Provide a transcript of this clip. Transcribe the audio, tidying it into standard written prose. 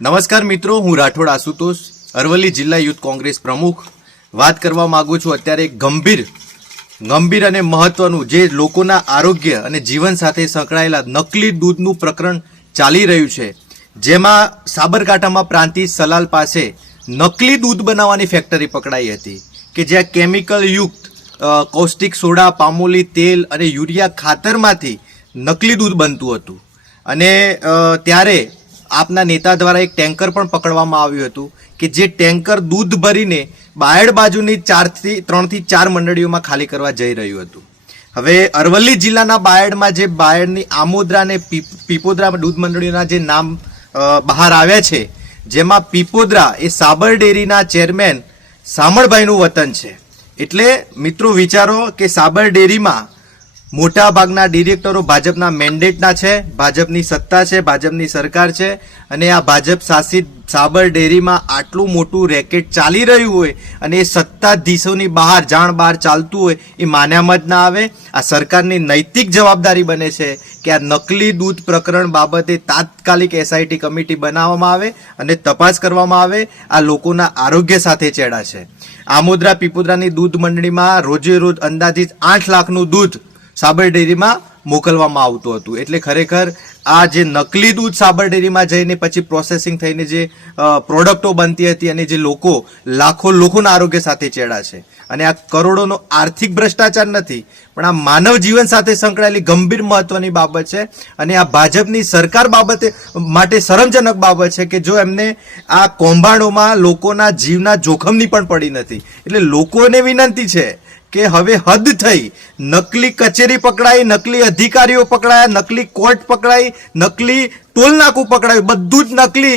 નમસ્કાર મિત્રો, હું રાઠોડ આશુતોષ, અરવલ્લી જિલ્લા યુથ કોંગ્રેસ પ્રમુખ વાત કરવા માંગુ છું. અત્યારે એક ગંભીર અને મહત્વનું જે લોકોના આરોગ્ય અને જીવન સાથે સંકળાયેલા નકલી દૂધનું પ્રકરણ ચાલી રહ્યું છે, જેમાં સાબરકાંઠામાં પ્રાંતિજ સલાલ પાસે નકલી દૂધ બનાવવાની ફેક્ટરી પકડાઈ હતી કે જ્યાં કેમિકલ યુક્ત કૌષ્ટિક સોડા, પામોલી તેલ અને યુરિયા ખાતરમાંથી નકલી દૂધ બનતું હતું. અને ત્યારે આપના નેતા દ્વારા એક ટેન્કર પણ પકડવામાં આવ્યું હતું કે જે ટેન્કર દૂધ ભરીને બાયડ બાજુની 3 થી 4 મંડળીઓમાં ખાલી કરવા જઈ રહ્યું હતું. હવે અરવલ્લી જિલ્લાના બાયડમાં જે બાયડની આમોદરા અને પીપોદરા દૂધ મંડળીઓના જે નામ બહાર આવ્યા છે, જેમાં પીપોદરા એ સાબર ડેરીના ચેરમેન સામળભાઈનું વતન છે. એટલે મિત્રો વિચારો કે સાબર ડેરીમાં મોટા ભાગના ડિરેક્ટરો ભાજપના મેન્ડેટના છે, ભાજપની સત્તા છે, ભાજપની સરકાર છે, અને આ ભાજપ શાસિત સાબર ડેરીમાં આટલું મોટું રેકેટ ચાલી રહ્યું હોય અને એ સત્તાધીશોની બહાર જાણ બહાર ચાલતું હોય એ માન્યામાં જ ના આવે. આ સરકારની નૈતિક જવાબદારી બને છે કે આ નકલી દૂધ પ્રકરણ બાબતે તાત્કાલિક SIT કમિટી બનાવવામાં આવે અને તપાસ કરવામાં આવે. આ લોકોના આરોગ્ય સાથે ચેડા છે. આમોદરા પીપોદરાની દૂધ મંડળીમાં રોજે રોજ અંદાજિત 8 લાખનું દૂધ સાબર ડેરીમાં મોકલવામાં આવતું હતું. એટલે ખરેખર આ જે નકલી દૂધ સાબર ડેરીમાં જઈને પછી પ્રોસેસિંગ થઈને જે પ્રોડક્ટો બનતી હતી અને જે લાખો લોકોના આરોગ્ય સાથે ચેડા છે, અને આ કરોડોનો આર્થિક ભ્રષ્ટાચાર નથી પણ આ માનવ જીવન સાથે સંકળાયેલી ગંભીર મહત્વની બાબત છે. અને આ ભાજપની સરકાર બાબતે માટે શરમજનક બાબત છે કે જો એમને આ કૌભાંડોમાં લોકોના જીવના જોખમની પણ પડી નથી. એટલે લોકોને વિનંતી છે કે હવે હદ થઈ. નકલી કચેરી પકડાઈ, નકલી અધિકારીઓ પકડાયા, નકલી કોર્ટ પકડાઈ, નકલી ટોલ નાકું પકડાયું, બધું જ નકલી.